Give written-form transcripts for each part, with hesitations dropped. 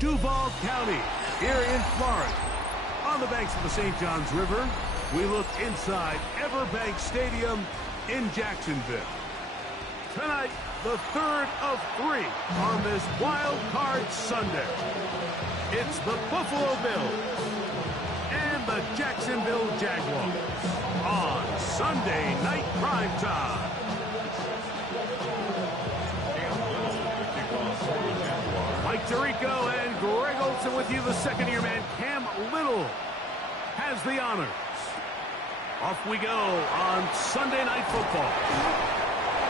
Duval County, here in Florida. On the banks of the St. Johns River, we look inside Everbank Stadium in Jacksonville. Tonight, the third of three on this Wild Card Sunday. It's the Buffalo Bills and the Jacksonville Jaguars on Sunday Night Prime Time. Mike Tirico and Greg Olson with you. The second-year man, Cam Little, has the honors. Off we go on Sunday Night Football.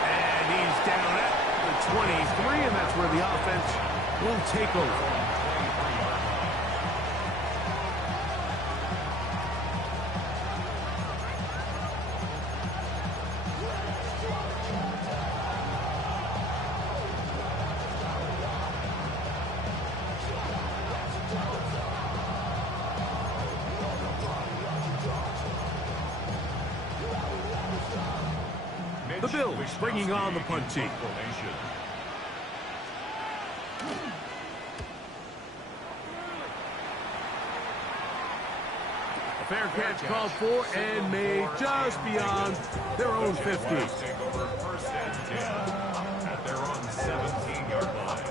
And he's down at the 23, and that's where the offense will take over. The Bills bringing on the punt team. A fair catch called for and made just beyond their own 50. First and 10 at their own 17-yard line.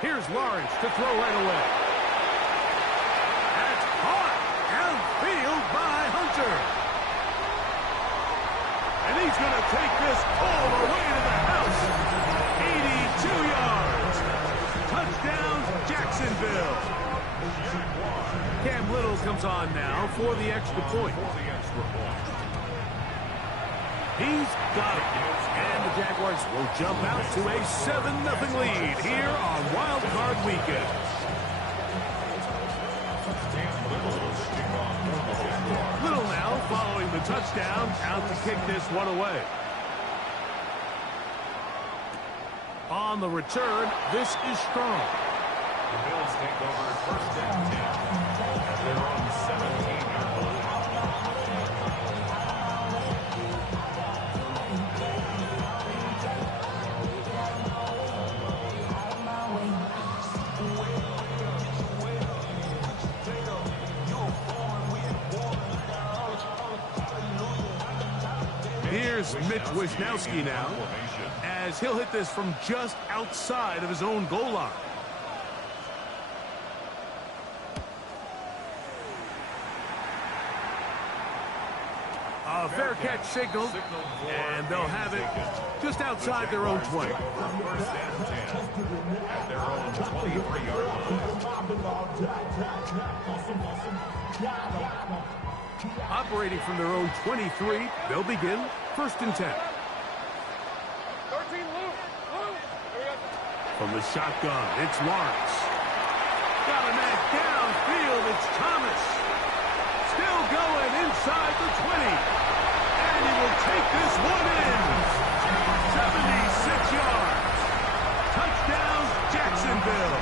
Here's Lawrence to throw right away. That's caught downfield by Hunter. And he's going to take this all the way to the house. 82 yards. Touchdown, Jacksonville. Cam Little comes on now for the extra point. He's got it. And the Jaguars will jump out to a 7-0 lead here on Wild Card Weekend. Little now following the touchdown, out to kick this one away. On the return, this is Strong. The Bills take over first and 10 at their own 17-yard line. Here's Mitch Wisnowski now, as he'll hit this from just outside of his own goal line. A fair catch signaled, and they'll have it just outside their own 20. First and 10 at their own 23-yard line. Operating from their own 23, they'll begin first and 10. From the shotgun, it's Lawrence. Got a man downfield, it's Thomas. Still going inside the 20. And he will take this one in. 76 yards. Touchdown, Jacksonville.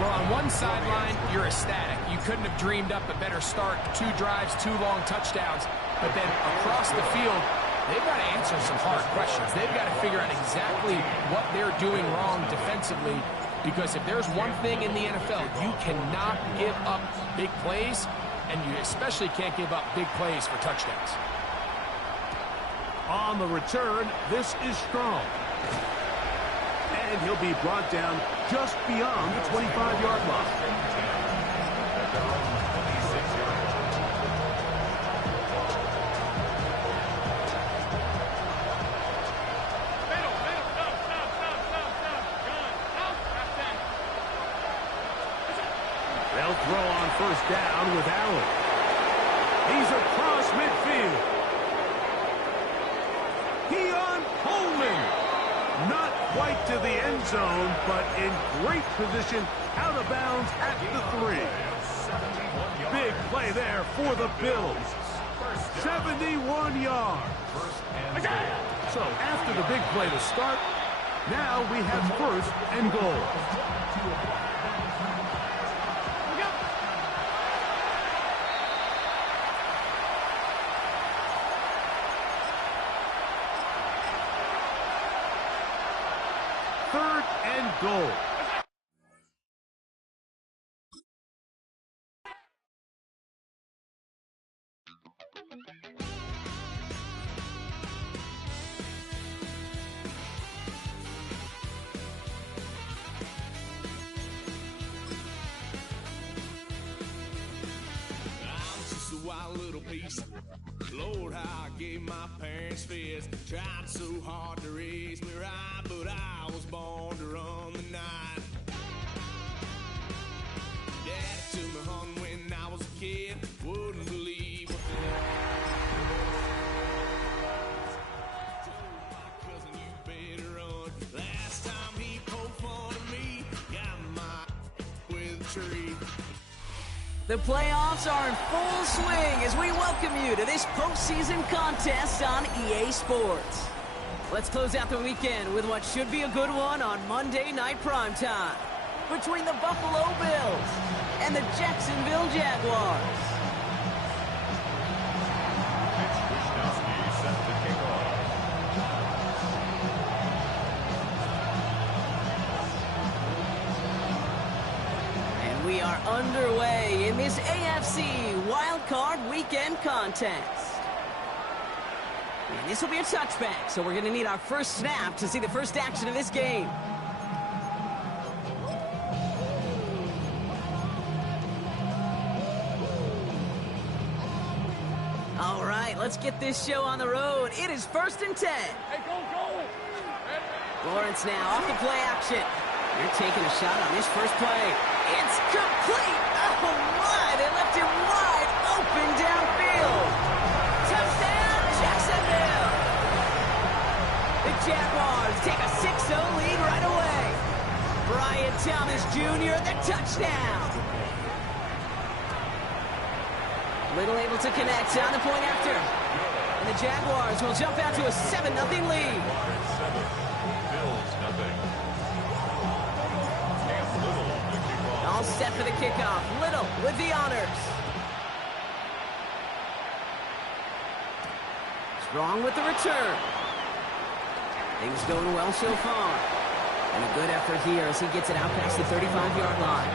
Well, on one sideline, you're ecstatic. You couldn't have dreamed up a better start. 2 drives, 2 long touchdowns. But then across the field, they've got to answer some hard questions. They've got to figure out exactly what they're doing wrong defensively. Because if there's one thing in the NFL, you cannot give up big plays, and you especially can't give up big plays for touchdowns. On the return, this is Strong. And he'll be brought down just beyond the 25-yard line. They'll throw on first down with Allen. He's across midfield. Keon Coleman. Not quite to the end zone, but in great position out of bounds at the 3. Big play there for the Bills. 71 yards. So after the big play to start, Now we have first and goal. Third and goal. Wild little piece. Lord, how I gave my parents fist. Tried so hard to raise me right, but I was born to run the night. Dad took me home when I was a kid. Wouldn't believe what told my cousin, you better run. Last time he poked fun of me, got my with a tree. The playoffs are in full swing as we welcome you to this postseason contest on EA Sports. Let's close out the weekend with what should be a good one on Monday Night Primetime between the Buffalo Bills and the Jacksonville Jaguars. Set to kick off. We are underway in this AFC Wildcard Weekend contest. And this will be a touchback, so we're going to need our first snap to see the first action of this game. All right, let's get this show on the road. It is 1st and 10. Hey, go! Lawrence now off the play action. They're taking a shot on this first play. It's complete! Oh my, they left him wide open downfield. Touchdown, Jacksonville! The Jaguars take a 6-0 lead right away. Brian Thomas Jr., the touchdown. Little able to connect on the point after. And the Jaguars will jump out to a 7-0 lead. Bills nothing. All set for the kickoff. Little with the honors. Strong with the return. Things going well so far. And a good effort here as he gets it out past the 35-yard line.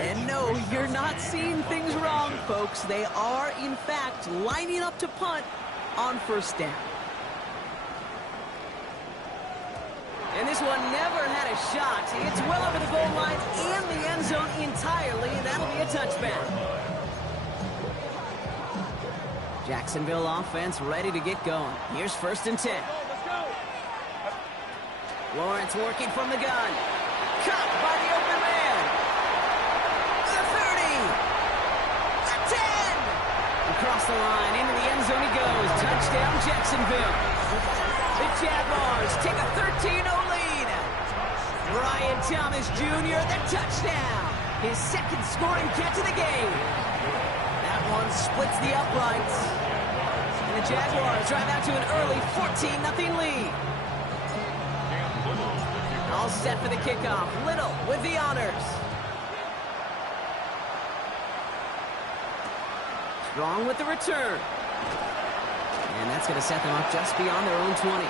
And no, you're not seeing things wrong, folks. They are, in fact, lining up to punt on first down. And this one never had a shot. It's well over the goal line and the end zone entirely. That'll be a touchback. Jacksonville offense ready to get going. Here's 1st and 10. Lawrence working from the gun. Caught by the open man. The 30. The 10. Across the line, into the end zone he goes. Touchdown, Jacksonville. The Jaguars take a 13-0 lead. Brian Thomas Jr., the touchdown. His second scoring catch of the game. That one splits the uprights. And the Jaguars drive out to an early 14-0 lead. All set for the kickoff. Little with the honors. Strong with the return. And that's going to set them up just beyond their own 20.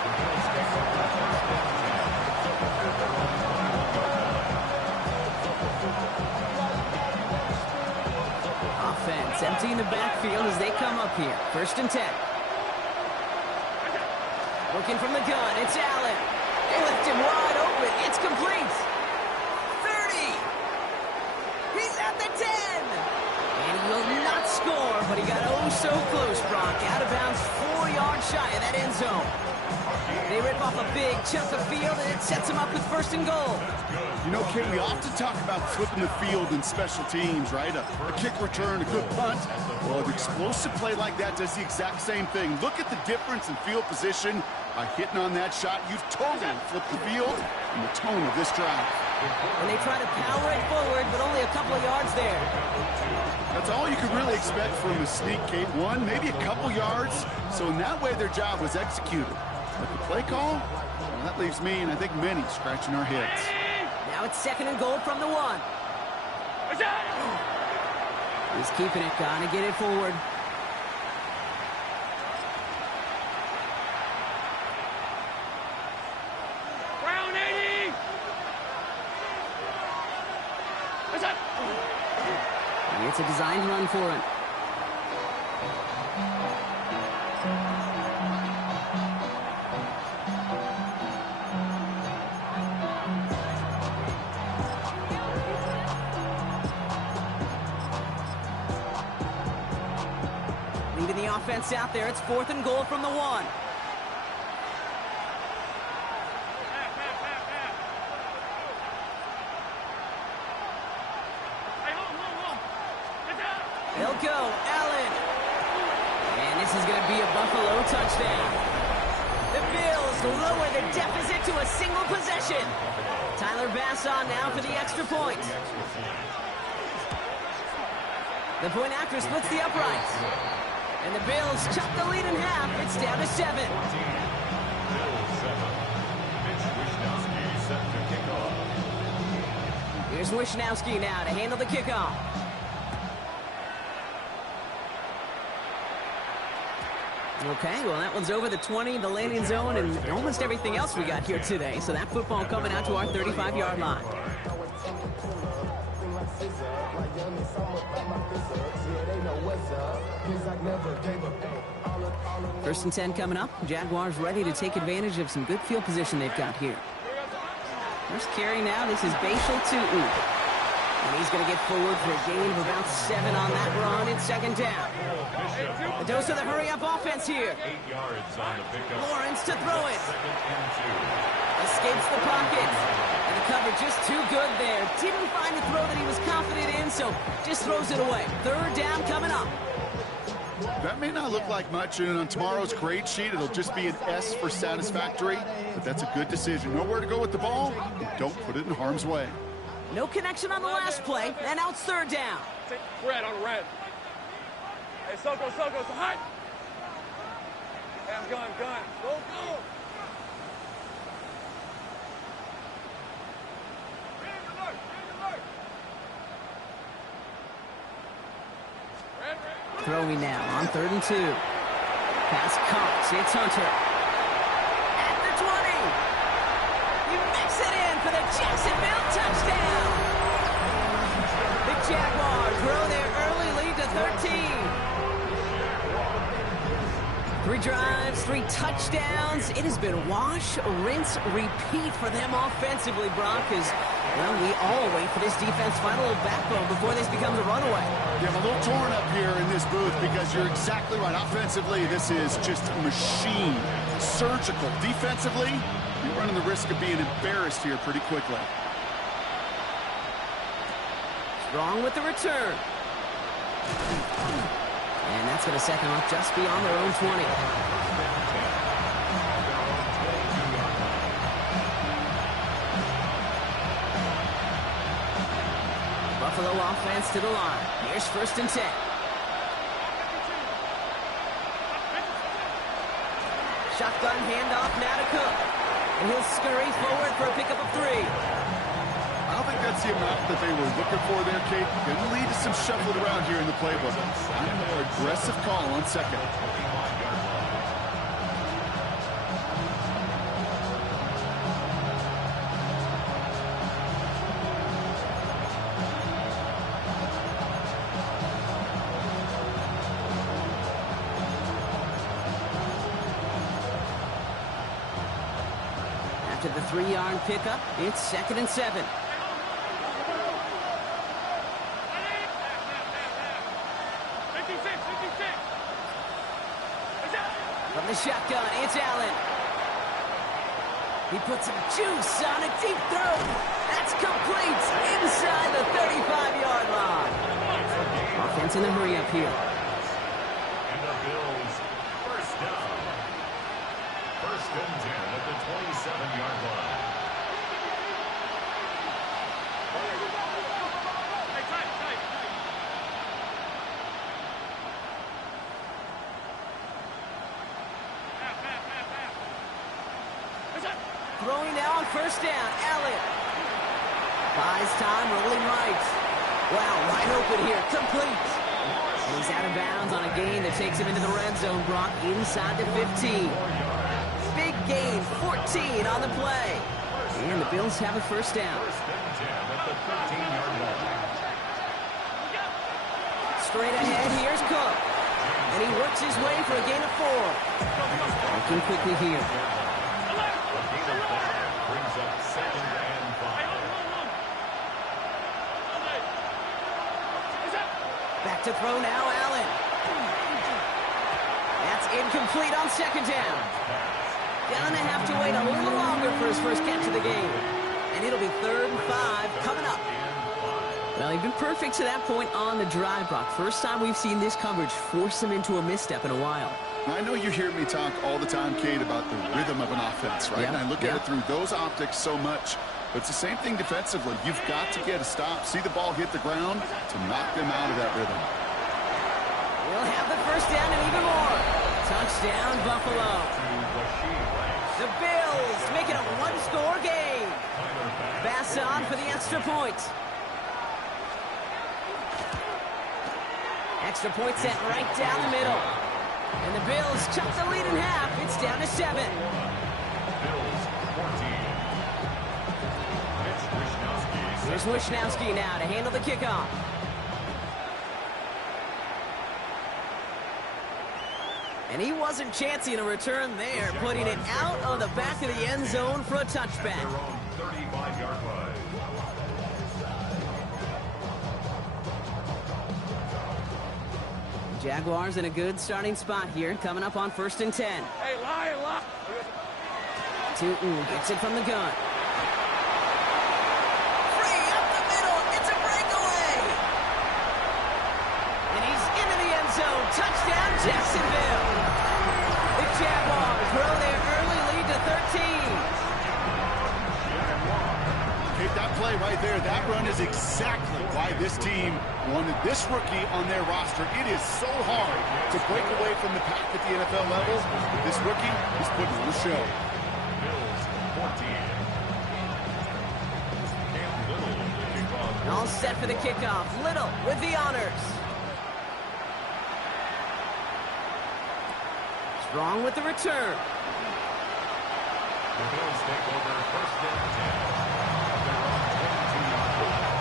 Offense emptying the backfield as they come up here. 1st and 10. Working from the gun. It's Allen. They left him wide open. It's complete. 30. He's at the 10. And he will not score, but he got oh so close, Brock. Out of bounds 4 yards shy of that end zone. They rip off a big chunk of field, and it sets them up with 1st and goal. You know, Kate, we often talk about flipping the field in special teams, right? A kick return, a good punt. Well, an explosive play like that does the exact same thing. Look at the difference in field position. By hitting on that shot, you've totally flipped the field and the tone of this drive. And they try to power it forward, but only a couple of yards there. That's all you could really expect from a sneak, Kate. One, maybe a couple yards. So in that way, their job was executed. But the play call, well, that leaves me, and I think many, scratching our heads. Now it's 2nd and goal from the 1. He's keeping it. Gotta get it forward. It's a designed run for him. Leaving the offense out there. It's 4th and goal from the 1. They'll go, Allen. And this is going to be a Buffalo touchdown. The Bills lower the deficit to a single possession. Tyler Bass on now for the extra point. The point after splits the uprights. And the Bills chop the lead in half. It's down to 7. Here's Wishnowski now to handle the kickoff. Okay, well, that one's over the 20, the landing zone, and almost everything else we got here today. So that football coming out to our 35-yard line. First and 10 coming up. Jaguars ready to take advantage of some good field position they've got here. First carry now. This is Bashal Tutu. And he's going to get forward for a gain of about 7 on that run. It's 2nd down. A dose of the hurry-up offense here. 8 yards on the pickup. Lawrence to throw it. 2nd and 2. Escapes the pocket. And the cover just too good there. Didn't find a throw that he was confident in, so just throws it away. 3rd down coming up. That may not look like much, and on tomorrow's grade sheet, it'll just be an S for satisfactory, but that's a good decision. Know where to go with the ball, and don't put it in harm's way. No connection on the last play, and now it's 3rd down. Red on red. Hey, Soko, so hot. Hey, I'm gun. Go. Throwing now on 3rd and 2. Pass caught. It's Hunter. At the 20. He makes it in for the Jacksonville touchdown. The Jaguars grow their early lead to 13. 3 drives, 3 touchdowns. It has been wash, rinse, repeat for them offensively, Brock, because, well, we all wait for this defense to find a little backbone before this becomes a runaway. Yeah, I'm a little torn up here in this booth because you're exactly right. Offensively, this is just a machine. Surgical. Defensively, you're running the risk of being embarrassed here pretty quickly. Strong with the return. And that's going to set them up just beyond their own 20. Buffalo offense to the line. Here's 1st and 10. Shotgun handoff now to Cook. And he'll scurry forward for a pickup of 3. I don't think that's the amount that they were looking for there, Kate. Going to lead to some shuffling around here in the playbook. A more aggressive call on 2nd. After the 3-yard pickup, it's 2nd and 7. From the shotgun, it's Allen. He puts some juice on a deep throw. That's complete inside the 35-yard line. Offense in the hurry up here. And the Bills, 1st down. 1st and 10 at the 27-yard line. throwing now on first down. Allen buys time, rolling right. Wow, wide open here, complete. And he's out of bounds on a gain that takes him into the red zone, Brock, inside the 15. Big gain, 14 on the play. And the Bills have a first down. Straight ahead, here's Cook. And he works his way for a gain of 4. Working quickly here. Brings up 2nd and 5. Back to throw now, Allen. That's incomplete on second down. Gonna have to wait a little longer for his first catch of the game. And it'll be 3rd and 5 coming up. Well, he's been perfect to that point on the drive, Brock. First time we've seen this coverage force him into a misstep in a while. I know you hear me talk all the time, Kate, about the rhythm of an offense, right? Yeah, And I look at it through those optics so much. But it's the same thing defensively. You've got to get a stop, see the ball hit the ground to knock them out of that rhythm. We'll have the first down and even more. Touchdown, Buffalo. The Bills make it a one-score game. Bass on for the extra point. Extra point set right down the middle. And the Bills chop the lead in half. It's down to 7. Bills 14. Here's Wishnowski now to handle the kickoff. And he wasn't chancing a return there, putting it out of the back of the end zone for a touchback. Their own 35-yard line. Jaguars in a good starting spot here, coming up on 1st and 10. Hey, lie. Tootin gets it from the gun. Free up the middle. It's a breakaway. And he's into the end zone. Touchdown, Jacksonville. The Jaguars grow their early lead to 13. Kate, that play right there, that run is exactly why this team wanted this rookie on their roster. It is so hard to break away from the pack at the NFL level. This rookie is putting on a show. Bills 14. All set for the kickoff. Little with the honors. Strong with the return. The Bills take over 1st and 10. Their own 22-yard line.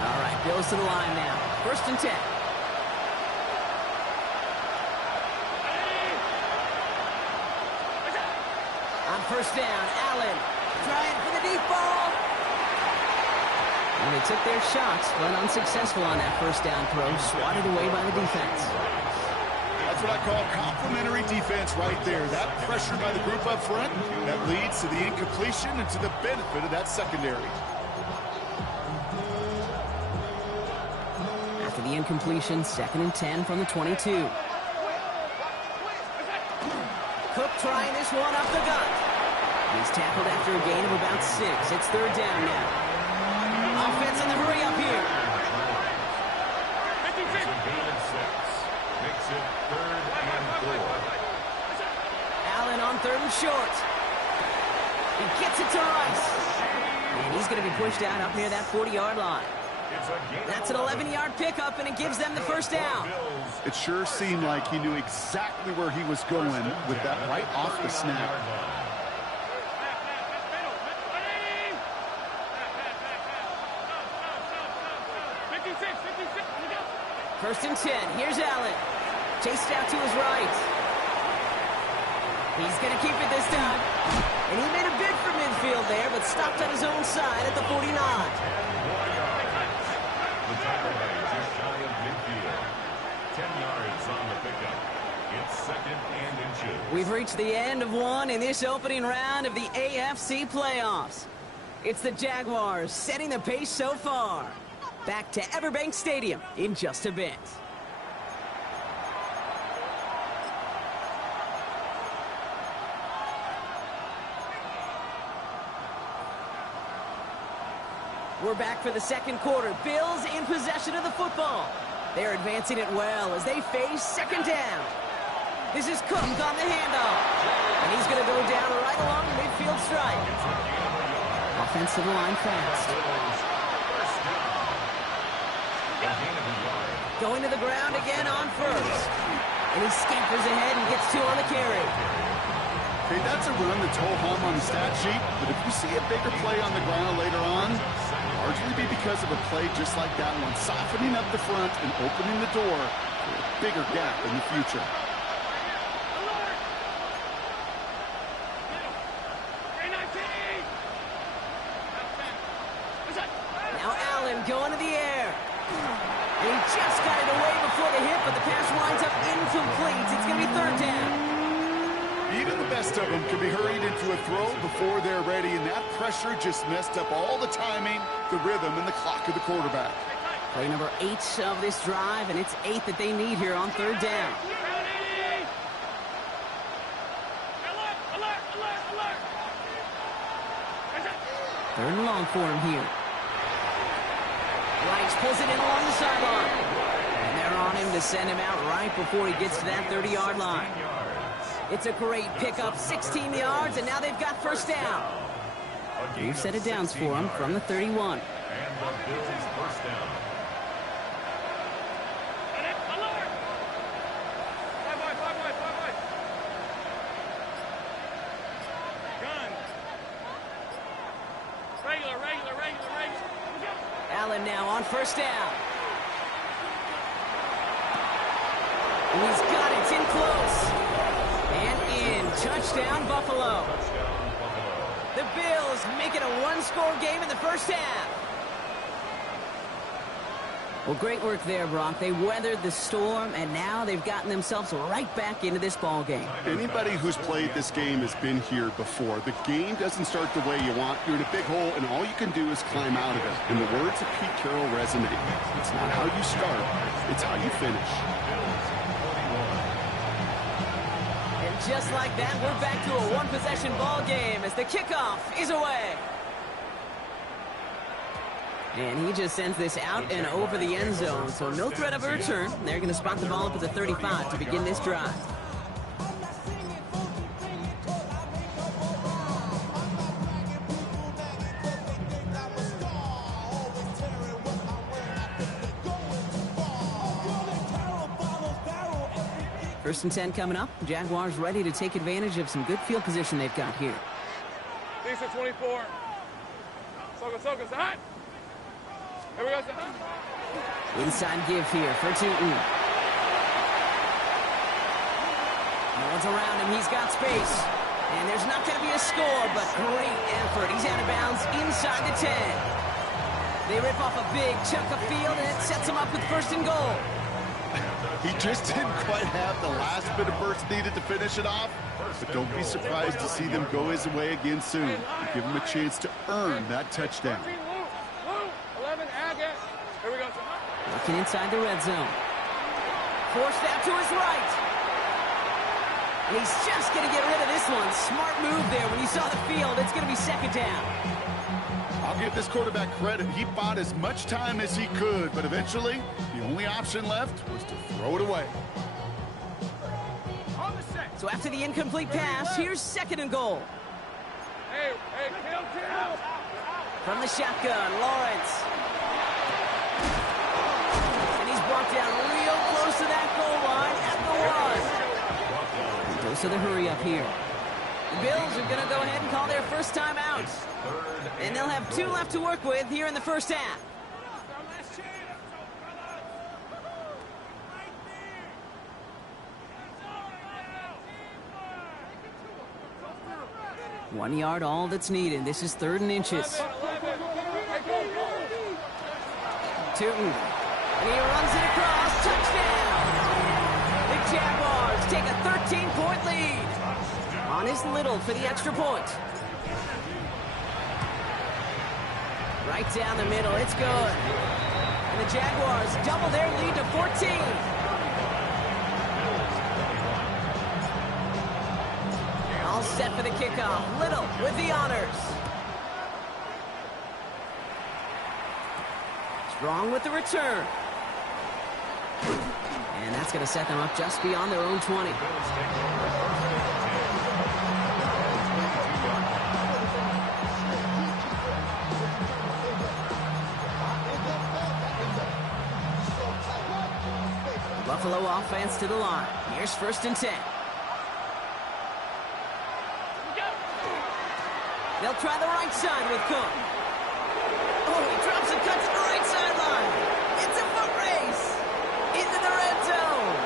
All right, Bills to the line now. 1st and 10. On first down, Allen trying for the deep ball. And they took their shots, but unsuccessful on that first down throw, swatted away by the defense. That's what I call complimentary defense right there. That pressure by the group up front, that leads to the incompletion and to the benefit of that secondary. After the incompletion, 2nd and 10 from the 22. Cook trying this one up the gut. He's tackled after a gain of about 6. It's 3rd down now. Offense in the hurry up here. It's a gain of 6. Makes it 3rd and 4. Allen on 3rd and short. He gets it to Rice. And he's going to be pushed out up near that 40-yard line. That's an 11-yard pickup, and it gives them the first down. It sure seemed like he knew exactly where he was going with that right off the snap. 1st and 10. Here's Allen. Chased out to his right. He's going to keep it this time. And he made a bid for midfield there, but stopped on his own side at the 49. The tackle just shy of midfield. 10 yards on the pickup. It's 2nd and inches. We've reached the end of one in this opening round of the AFC playoffs. It's the Jaguars setting the pace so far. Back to Everbank Stadium in just a bit. We're back for the second quarter. Bills in possession of the football. They're advancing it well as they face 2nd down. This is Cooked on the handoff. And he's going to go down right along the midfield stripe. Offensive line fast. Going to the ground again on first. And he scampers ahead and gets 2 on the carry. Okay, that's a run that's ho-hum on the stat sheet, but if you see a bigger play on the ground later on, largely be because of a play just like that one, softening up the front and opening the door for a bigger gap in the future. Now Allen going to the air. And he just got it away before the hit, but the pass winds up incomplete. It's going to be 3rd down. Even the best of them can be hurried into a throw before they're ready, and that pressure just messed up all the timing, the rhythm, and the clock of the quarterback. Play number 8 of this drive, and it's 8 that they need here on 3rd down. Third and long for him here. Rice pulls it in along the sideline. And they're on him to send him out right before he gets to that 30-yard line. It's a great pickup, 16 yards, and now they've got 1st down. New set of downs for him from the 31. And the Bills' 1st down. Allen now on 1st down. And he's got it. It's in close. And in. Touchdown, Buffalo. The Bills make it a 1-score game in the 1st half. Well, great work there, Brock. They weathered the storm, and now they've gotten themselves right back into this ball game. Anybody who's played this game has been here before. The game doesn't start the way you want. You're in a big hole, and all you can do is climb out of it. And the words of Pete Carroll resonate. It's not how you start, it's how you finish. And just like that, we're back to a 1-possession ball game as the kickoff is away. And he just sends this out and over the end zone, so no threat of a return. They're going to spot the ball up at the 35 to begin this drive. First and 10 coming up. Jaguars ready to take advantage of some good field position they've got here. Decent 24. Soka, hot. Here we go, Inside give here for Tootin. No one's around him. He's got space. And there's not going to be a score, but great effort. He's out of bounds inside the 10. They rip off a big chunk of field, and it sets him up with 1st and goal. He just didn't quite have the last bit of burst needed to finish it off, but don't be surprised to see them go his way again soon. Give him a chance to earn that touchdown. 11, Agate. Here we go. Looking inside the red zone. Forced out to his right. And he's just going to get rid of this one. Smart move there when he saw the field. It's going to be 2nd down. I'll give this quarterback credit. He bought as much time as he could, but eventually, the only option left was to throw it away. So after the incomplete pass, here's 2nd and goal. Hey, kill. From the shotgun, Lawrence. And he's brought down real close to that goal line at the 1. Dose of the hurry up here. The Bills are going to go ahead and call their first time out. And they'll have 2 left to work with here in the 1st half. One yard, all that's needed. This is 3rd and inches. Tootin. And he runs it across. Touchdown! The Jaguars take a 13-point lead. On is Little for the extra point. Right down the middle. It's good. And the Jaguars double their lead to 14. All set for the kickoff. Little with the honors. Strong with the return. And that's going to set them up just beyond their own 20. Buffalo offense to the line. Here's 1st and 10. They'll try the right side with Cook. Oh, he drops and cuts to the right sideline. It's a foot race into the red zone.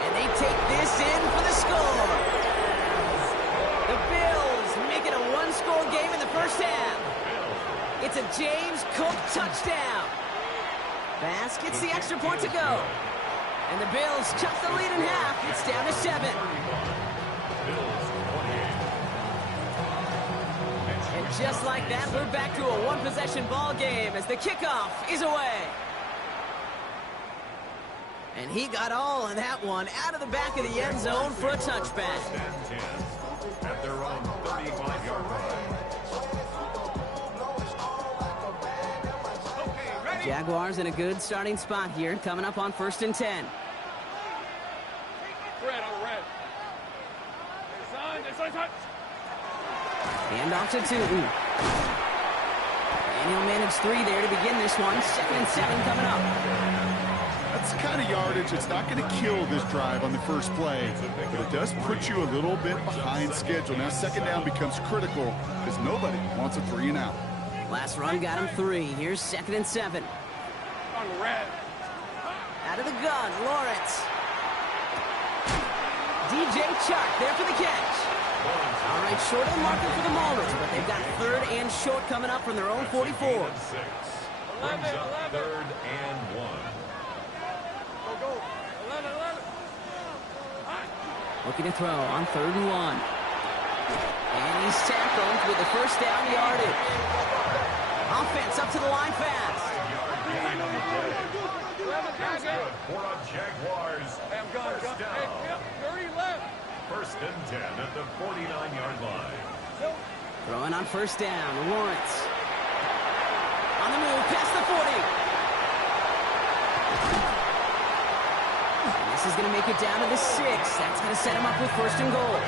And they take this in for the score. The Bills make it a one-score game in the first half. It's a James Cook touchdown. Bass gets the extra point to go. And the Bills cut the lead in half. It's down to 7. And just like that, we're back to a one-possession ball game as the kickoff is away. And he got all of that one out of the back of the end zone for a touchback. At their own 35-yard line. Jaguars in a good starting spot here, coming up on 1st and 10. Red, red. Son. Hand off to Tootin. And he'll manage 3 there to begin this one. 2nd and 7 coming up. That's the kind of yardage. It's not going to kill this drive on the first play, but it does put you a little bit behind schedule. Now 2nd down becomes critical because nobody wants a 3 and out. Last run got him 3. Here's 2nd and 7. On the red. Out of the gun, Lawrence. DJ Chuck there for the catch. All right, short of the marker for the moment, but they've got 3rd and short coming up from their own 44. Brings up 3rd and 1. Go. 11. Looking to throw on 3rd and 1. And he's tackled with the first down yardage. Offense up to the line fast. That's good for a Jaguars. Hey, I'm gone. First down. Hey, 30 left. 1st and 10 at the 49-yard line. Throwing on 1st down, Lawrence. On the move, past the 40. And this is going to make it down to the 6. That's going to set him up with 1st and goal.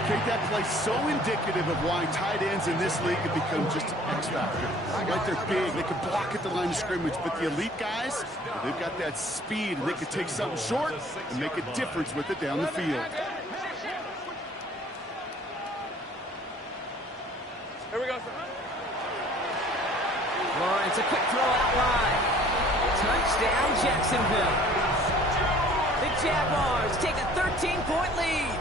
Okay, that play so indicative of why tight ends in this league have become just an X factor. Right, they're big, they can block at the line of scrimmage, but the elite guys, they've got that speed, and they can take something short and make a difference with it down the field. Here we go. Lawrence, a quick throw out wide. Touchdown, Jacksonville. The Jaguars take a 13-point lead.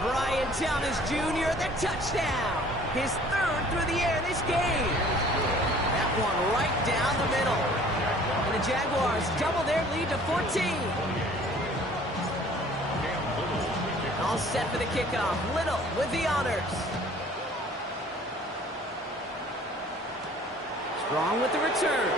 Brian Thomas Jr., the touchdown. His 3rd through the air this game. That one right down the middle. And the Jaguars double their lead to 14. All set for the kickoff. Little with the honors. Strong with the return.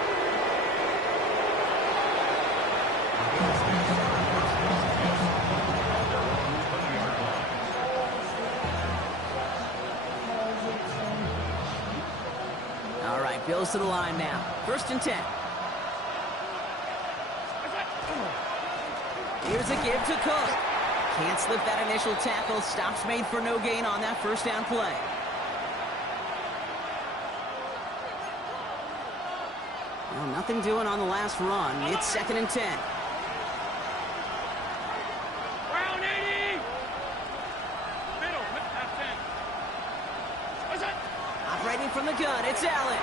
All right, Bills to the line now. 1st and 10. Here's a give to Cook. Can't slip that initial tackle. Stops made for no gain on that 1st down play. Well, nothing doing on the last run. It's 2nd and 10. Round 80. Middle. Half 10. What's that? Operating from the gun, it's Allen.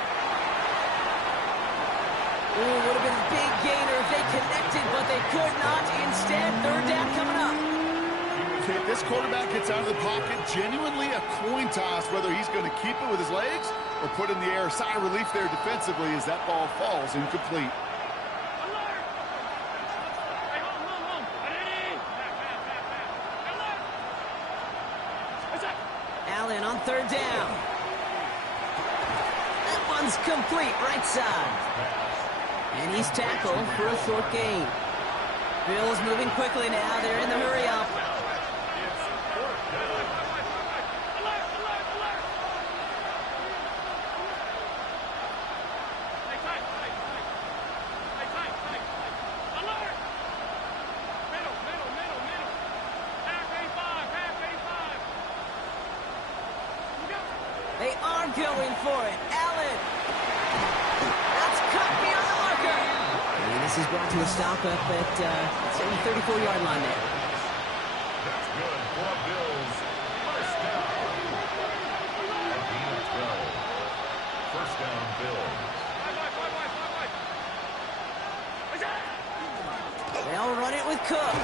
Ooh, would have been a big gainer if they connected, but they could not. Instead, 3rd down coming up. Okay, if this quarterback gets out of the pocket, genuinely a coin toss whether he's going to keep it with his legs or put in the air. Sigh of relief there defensively as that ball falls incomplete. Allen on 3rd down. That one's complete, right side. And he's tackled for a short gain. Bills moving quickly now. They're in the hurry up. going for it. Allen. That's cut beyond the marker. And this is brought to a stop up at the 34-yard line there. That's good for Bills. First down. A gain of 12. First down, Bills. They'll run it with Cook.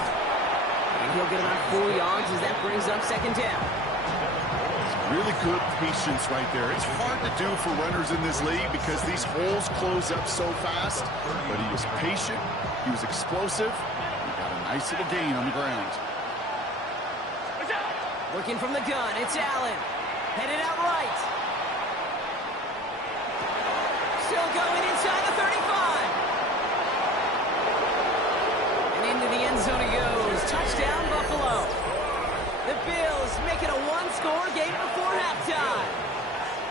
And he'll get about 4 yards as that brings up second down. Really good patience right there. It's hard to do for runners in this league because these holes close up so fast. But he was patient. He was explosive. He got a nice little gain on the ground. Working from the gun, it's Allen. Headed out right. Still going inside the 35. And into the end zone he goes. Touchdown, Buffalo. The Bills make it a one-score game before halftime.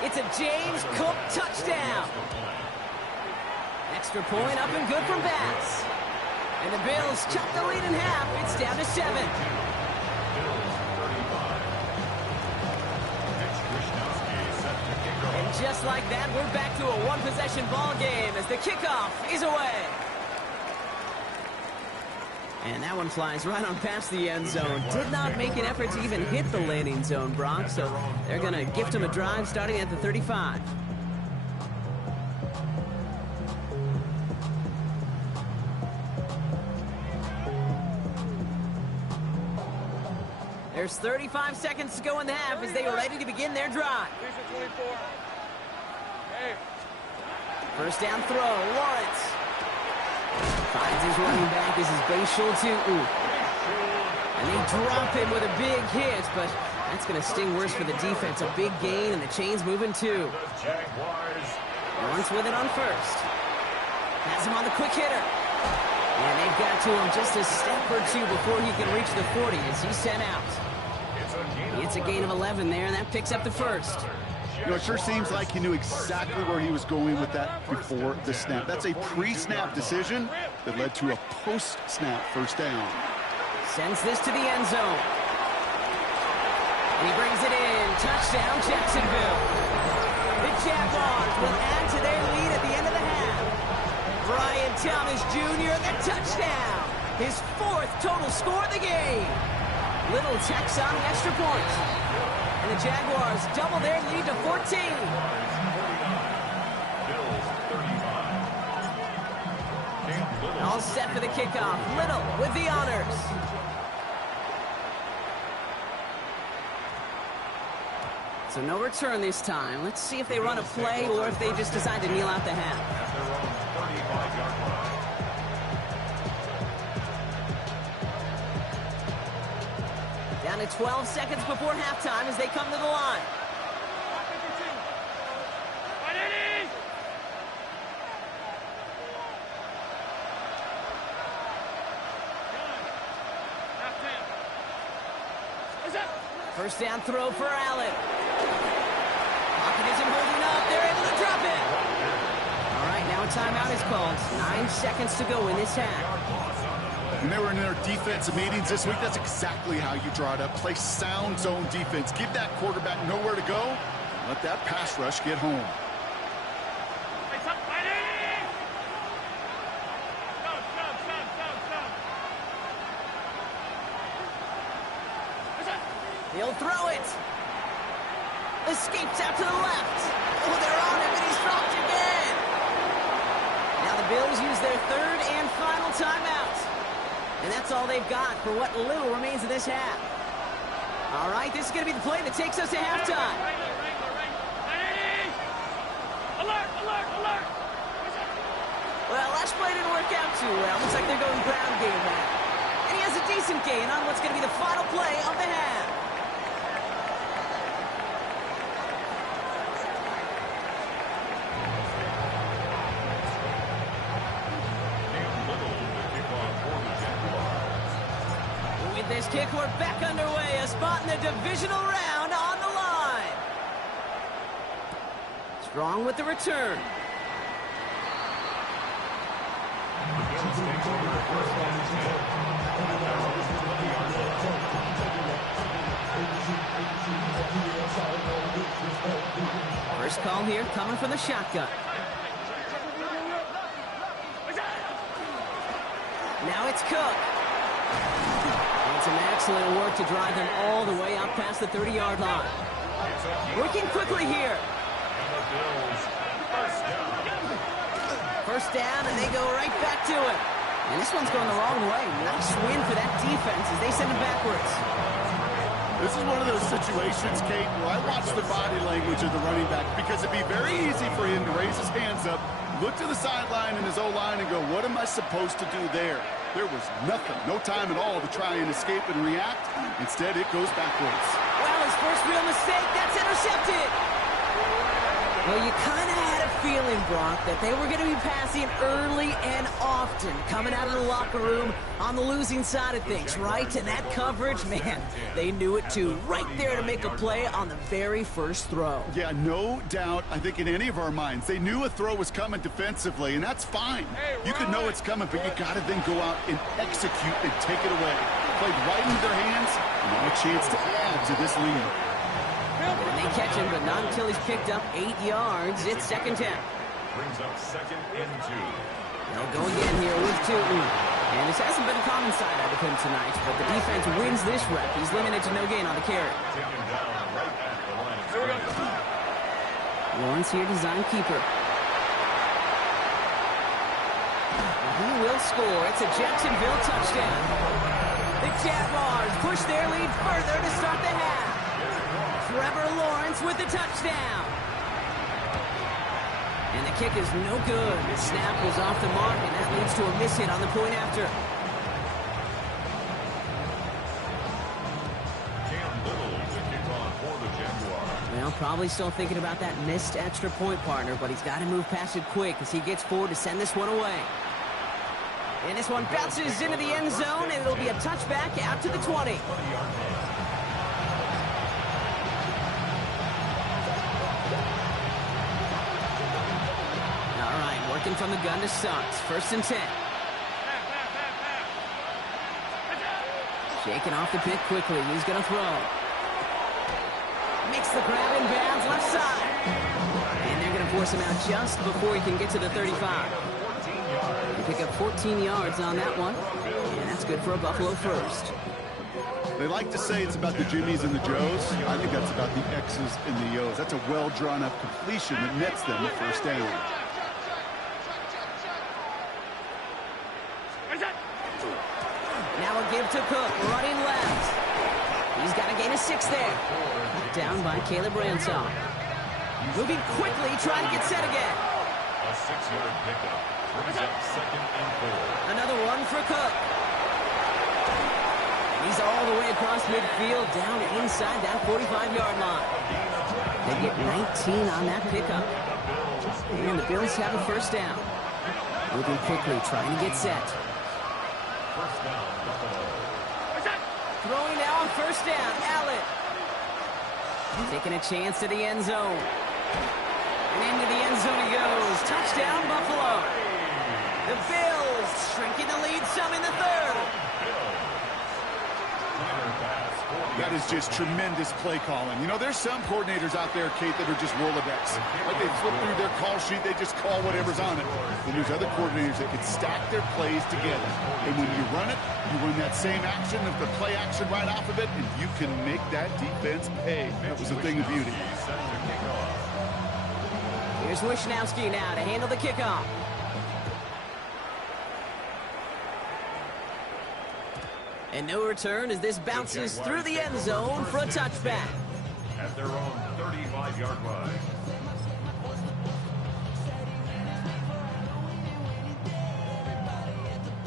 It's a James Cook touchdown. Extra point up and good from Bass. And the Bills cut the lead in half. It's down to 7. And just like that, we're back to a one-possession ball game as the kickoff is away. And that one flies right on past the end zone. Did not make an effort to even hit the landing zone, Brock. So they're going to gift him a drive starting at the 35. There's 35 seconds to go in the half as they are ready to begin their drive. First down throw, Lawrence. Finds his running back. This is Bayshul and they drop him with a big hit, but that's going to sting worse for the defense. A big gain, and the chain's moving too. Lawrence with it on first. Has him on the quick hitter. And they've got to him just a step or two before he can reach the 40 as he's sent out. It's a gain of 11 there, and that picks up the first. You know, it sure seems like he knew exactly where he was going with that before the snap. That's a pre-snap decision that led to a post-snap first down. Sends this to the end zone. And he brings it in. Touchdown, Jacksonville. The Jaguars will add to their lead at the end of the half. Brian Thomas Jr., the touchdown. His 4th total score of the game. Little Tex on the extra point. And the Jaguars double their lead to 14. All set for the kickoff. Little with the honors. So no return this time. Let's see if they run a play or if they just decide to kneel out the half. Down to 12 seconds before halftime as they come to the line. First down throw for Allen. Pocket isn't holding up. They're able to drop it. All right, now a timeout is called. 9 seconds to go in this half. When they were in their defensive meetings this week, that's exactly how you draw it up. Play sound zone defense. Give that quarterback nowhere to go. Let that pass rush get home. He'll throw it. Escapes out to the left. Oh, they're on him, and he's dropped again. Now the Bills use their 3rd and final timeout. And that's all they've got for what little remains of this half. All right, this is going to be the play that takes us to halftime. Alert, alert, alert. Well, last play didn't work out too well. Looks like they're going ground game now. And he has a decent gain on what's going to be the final play of the half. With this kick, we're back underway. A spot in the divisional round on the line. Strong with the return. First call here coming from the shotgun. Now it's Cook. And some excellent work to drive him all the way out past the 30-yard line. Working quickly here. First down, and they go right back to it. And this one's going the wrong way. Nice win for that defense as they send him backwards. This is one of those situations, Kate, where I watch the body language of the running back because it'd be very easy for him to raise his hands up, look to the sideline and his O-line and go, what am I supposed to do there? There was nothing, no time at all to try and escape and react. Instead, it goes backwards. Well, his first real mistake, that's intercepted. Well, you kind of had a feeling, Brock, that they were going to be passing early and often, coming out of the locker room on the losing side of things, right? And that coverage, man, they knew it too. Right there to make a play on the very first throw. Yeah, no doubt. I think in any of our minds, they knew a throw was coming defensively, and that's fine. You can know it's coming, but you got to then go out and execute and take it away. Played right into their hands, and now a chance to add to this lead. And they catch him, but not until he's picked up 8 yards. It's second 10. Brings up 2nd and 2. They'll go again here with Tootin. And this hasn't been a common side out of him tonight, but the defense wins this rep. He's limited to no gain on the carry. Taken down right at the line of scrimmage. Lawrence here, design keeper. He will score. It's a Jacksonville touchdown. The Jaguars push their lead further to start the half. Trevor Lawrence with the touchdown. And the kick is no good. The snap was off the mark, and that leads to a miss hit on the point after. Well, probably still thinking about that missed extra point, partner, but he's got to move past it quick as he gets forward to send this one away. And this one bounces into the end zone, and it'll be a touchback out to the 20. All right, working from the gun to Suggs. 1st and 10. Shaking off the pick quickly. He's going to throw. Makes the grab in bounds left side. And they're going to force him out just before he can get to the 35. They pick up 14 yards on that one. And that's good for a Buffalo first. They like to say it's about the Jimmies and the Joes. I think that's about the X's and the O's. That's a well-drawn-up completion that nets them the first down. Now a give to Cook, running left. He's got a gain of 6 there. Down by Caleb Ransaw. Moving quickly, trying to get set again. A 6-yard pickup. Brings up 2nd and 4. Another one for Cook. And he's all the way across midfield, down inside that 45-yard line. They get 19 on that pickup. And the Bills have a first down. Moving quickly, trying to get set. First down, Buffalo. Throwing now on first down, Allen. Taking a chance to the end zone. And into the end zone he goes. Touchdown, Buffalo. The Bills shrinking the lead some in the 3rd. That is just tremendous play calling. You know, there's some coordinators out there, Kate, that are just Rolodex. Like they flip through their call sheet, they just call whatever's on it. And there's other coordinators that can stack their plays together. And when you run it, you run that same action, the play action right off of it, and you can make that defense pay. That was a thing of beauty. Here's Wishnowski now to handle the kickoff. And no return as this bounces through the end zone for a touchback. At their own 35-yard line.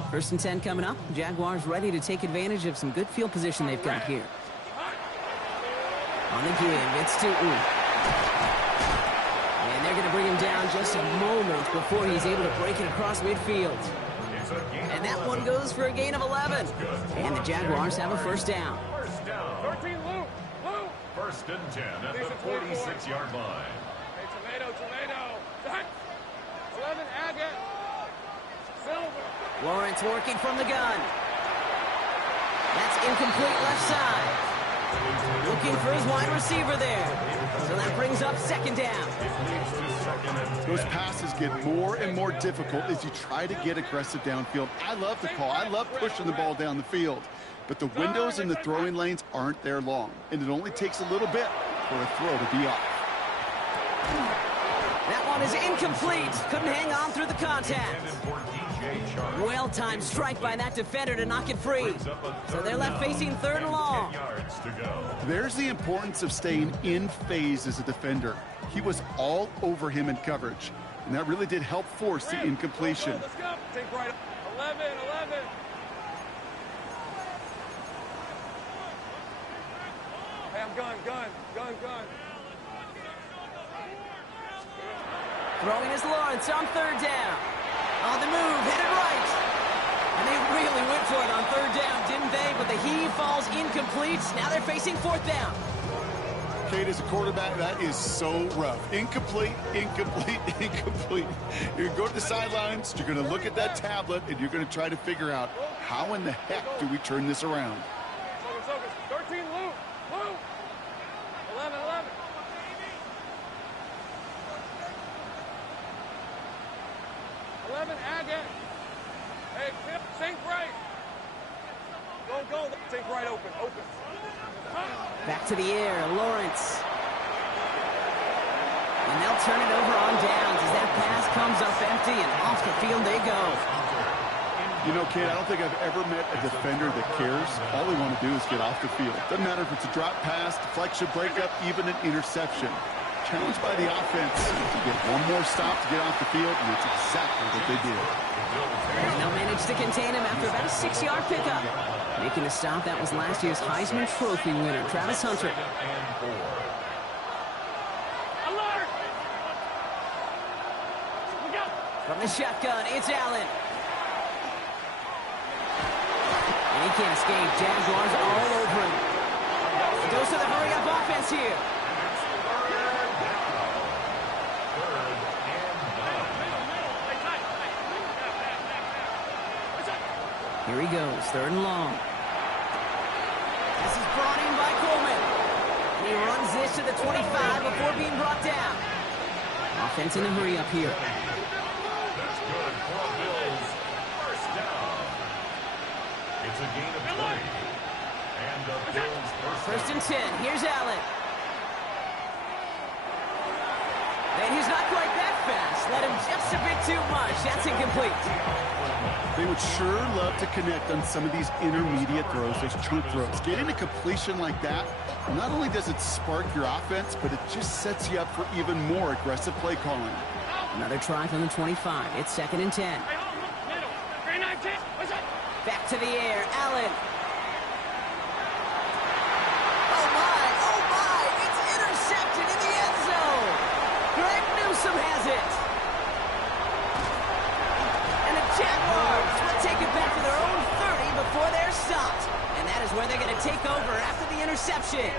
First and 10 coming up. Jaguars ready to take advantage of some good field position they've got here. On the give, it's Tootin. And they're going to bring him down just a moment before he's able to break it across midfield. And that one goes for a gain of 11. And the Jaguars have a first down. 13, Lou. First and 10 at the 46-yard line. Hey, tomato. 11, Agate. Silver. Lawrence working from the gun. That's incomplete left side. Looking for his wide receiver there. So that brings up second down. Those passes get more and more difficult as you try to get aggressive downfield. I love the call. I love pushing the ball down the field. But the windows in the throwing lanes aren't there long, and it only takes a little bit for a throw to be off. That one is incomplete. Couldn't hang on through the contact. Well-timed strike by that defender to knock it free. So they're left facing third and long. There's the importance of staying in phase as a defender. He was all over him in coverage, and that really did help force the incompletion. Let's go. Take right. 11. Hey, I'm gun. Throwing is Lawrence on third down. On the move, headed right. And they really went for it on third down, didn't they? But the heave falls incomplete. Now they're facing fourth down. Kate, as a quarterback, that is so rough. Incomplete. You're going to go to the sidelines, you're going to look at that tablet, and you're going to try to figure out how in the heck do we turn this around. Focus. 13, Lou. 11. 11, Agate. Hey, sink right. Go. Sink right open. Back to the air, Lawrence. And they'll turn it over on downs as that pass comes up empty, and off the field they go. You know, Kate, I don't think I've ever met a defender that cares. All they want to do is get off the field. Doesn't matter if it's a drop pass, deflection, breakup, even an interception. Challenged by the offense to get one more stop to get off the field, and it's exactly what they did. And they'll manage to contain him after about a 6-yard pickup. Making a stop, that was last year's Heisman Trophy winner, Travis Hunter. From the shotgun, it's Allen. And he can't escape. Jaguars all over him. He goes to the hurry-up offense here. Here he goes, third and long. This is brought in by Coleman. And he runs this to the 25 before being brought down. Offense in a hurry-up here. That's good for Bills. First down. It's a gain of 20. And the Bills First and 10. Here's Allen. And he's not quite that fast. Let him just a bit too much. That's incomplete. They would sure love to connect on some of these intermediate throws, those chunk throws. Getting a completion like that, not only does it spark your offense, but it just sets you up for even more aggressive play calling. Another try from the 25. It's second and 10. Back to the air, Allen. Oh my, it's intercepted in the end zone. Greg Newsome has it. And the Jaguars will take it back to their own 30 before they're stopped. And that is where they're going to take over after the interception.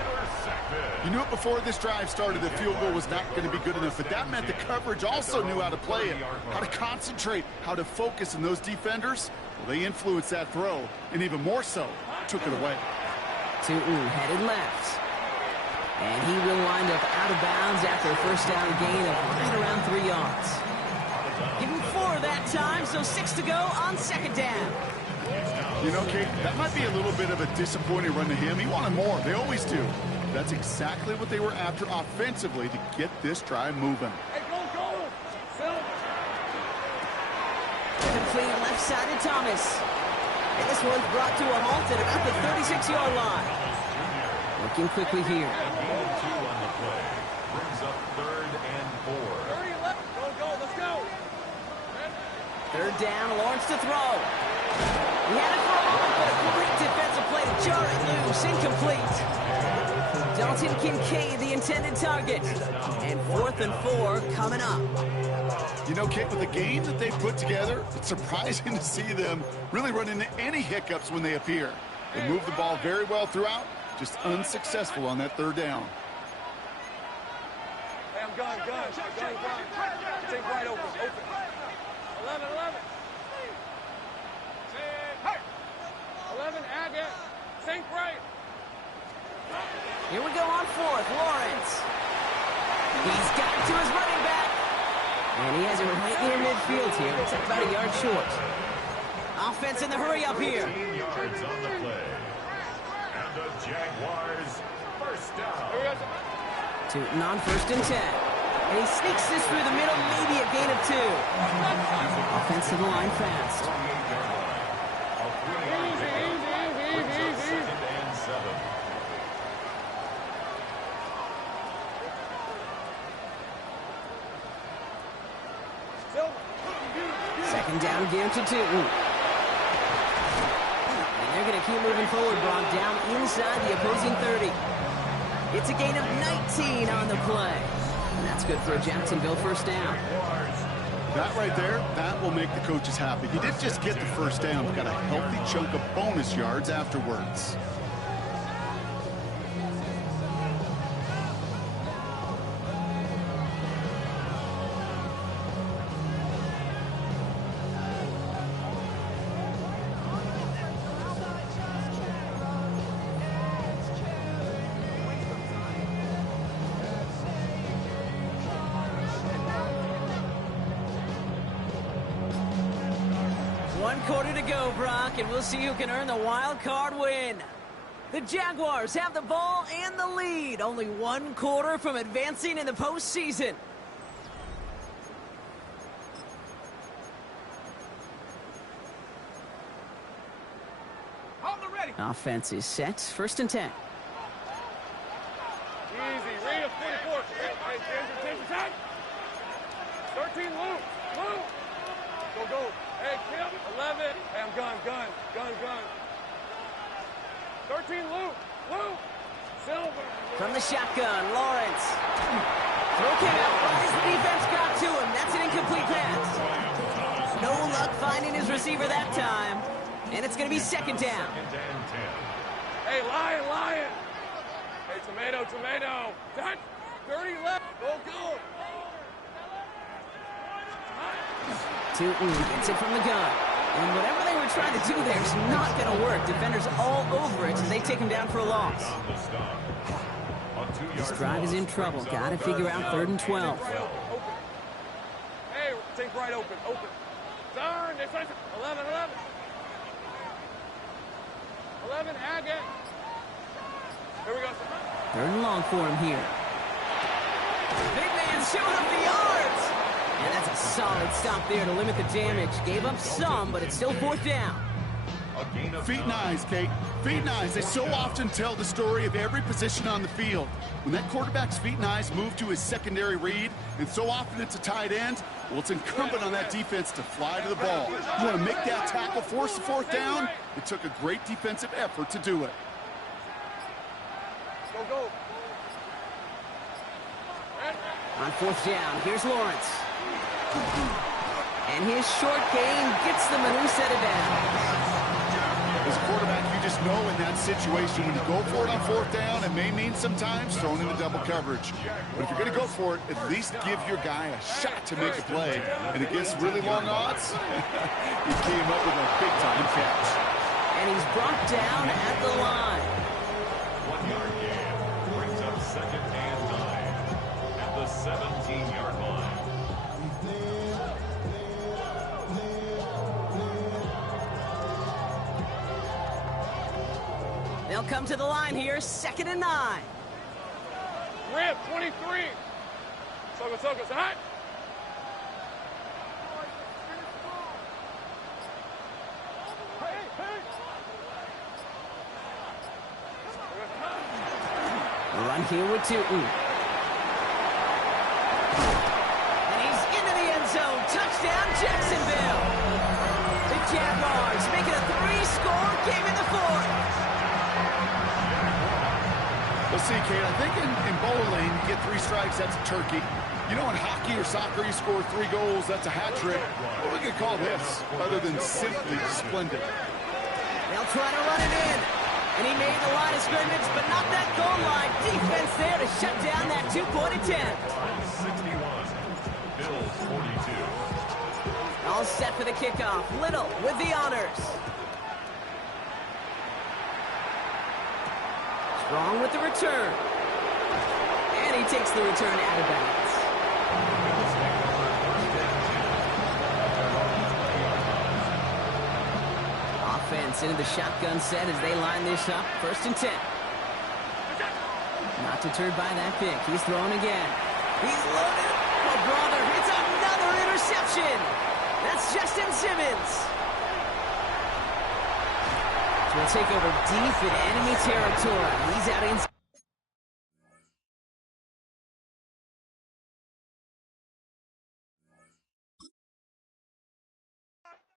You knew it before this drive started, the field goal was not going to be good enough, but that meant the coverage also knew how to play it, how to concentrate, how to focus, and those defenders, well, they influenced that throw, and even more so, took it away. Tootin headed left. And he will wind up out of bounds after a first down gain of right around 3 yards. Give him 4 that time, so 6 to go on second down. You know, Kate, that might be a little bit of a disappointing run to him. He wanted more. They always do. That's exactly what they were after offensively to get this drive moving. Hey, go. Complete left-sided Thomas. And this one's brought to a halt at about the 36-yard line. Looking quickly here. 2 on the play. Brings up 3rd and 4. 30 left. Go. Let's go. Third down, Lawrence to throw. He had it for a moment, but a great defensive play to jar it loose. Incomplete. Dalton Kincaid, the intended target. And 4th and 4 coming up. You know, Kate, with the game that they put together, it's surprising to see them really run into any hiccups when they appear. They move the ball very well throughout, just unsuccessful on that third down. Hey, I'm gun. Take right open. 11. 11, Agate. Sink right. Here we go on fourth. Lawrence. He's got it to his running back. And he has it right near midfield here. It's about a yard short. Offense in the hurry up here. 15 yards on the play. And the Jaguars first down. Tootin on 1st and 10. And he sneaks this through the middle, maybe a gain of 2. Offense to the line fast. Second down again to Tootin. And they're going to keep moving forward, Brock, down inside the opposing 30. It's a gain of 19 on the play. And that's good for a Jacksonville first down. That right there, that will make the coaches happy. You didn't just get the first down, you got a healthy chunk of bonus yards afterwards. One quarter to go, Brock, and we'll see who can earn the wild card win. The Jaguars have the ball and the lead. Only one quarter from advancing in the postseason. Hold it ready. Offense is set. 1st and 10. Easy. Read a 44. Hey, attention, time. 13, Luke. Luke. Go. Hey, Kim. 11. Hey, I'm gun. 13, Luke. Silver. From the shotgun, Lawrence. Throw came out right as the defense got to him. That's an incomplete pass. No luck finding his receiver that time. And it's going to be 2nd down. Hey, Lion. Hey, tomato. Touch. 30 left. Go. Tootin gets it from the gun. And whatever they were trying to do there is not going to work. Defenders all over it, so they take him down for a loss. This drive is in trouble. Got to figure out 3rd and 12. Hey, take right open. Darn, 11. 11, again. Here we go. 3rd and long for him here. Big man showing up the yards. And that's a solid stop there to limit the damage. Gave up some, but it's still 4th down. Feet and eyes, Kate. Feet and eyes. They so often tell the story of every position on the field. When that quarterback's feet and eyes move to his secondary read, and so often it's a tight end, well, it's incumbent on that defense to fly to the ball. You want to make that tackle, force the 4th down? It took a great defensive effort to do it. Go. On 4th down, here's Lawrence. And his short gain gets them a new set of downs. As a quarterback, you just know in that situation, when you go for it on 4th down, it may mean sometimes throwing in the double coverage. But if you're going to go for it, at least give your guy a shot to make a play. And against really long odds, he came up with a big-time catch. And he's brought down at the line. 1 yard gain brings up 2nd and 9 at the 17-yard line. They'll come to the line here, 2nd and 9. Rip, 23. Soko, hot. Run here with Tootin. And he's into the end zone. Touchdown, Jacksonville. The Jaguars make it a 3-score game in the 4th. Well, see, Kate, I think in bowling, you get 3 strikes, that's a turkey. You know, in hockey or soccer, you score 3 goals, that's a hat trick. What we could call this, other than simply splendid? They'll try to run it in. And he made the line of scrimmage, but not that goal line. Defense there to shut down that 2-point attempt. 61, Bills 42. All set for the kickoff. Little with the honors. Strong with the return. And he takes the return out of bounds. Offense into the shotgun set as they line this up. 1st and 10. Not deterred by that pick. He's throwing again. He's loaded. Oh, brother, it's another interception. That's Justin Simmons. So we'll take over deep in enemy territory. He's out inside.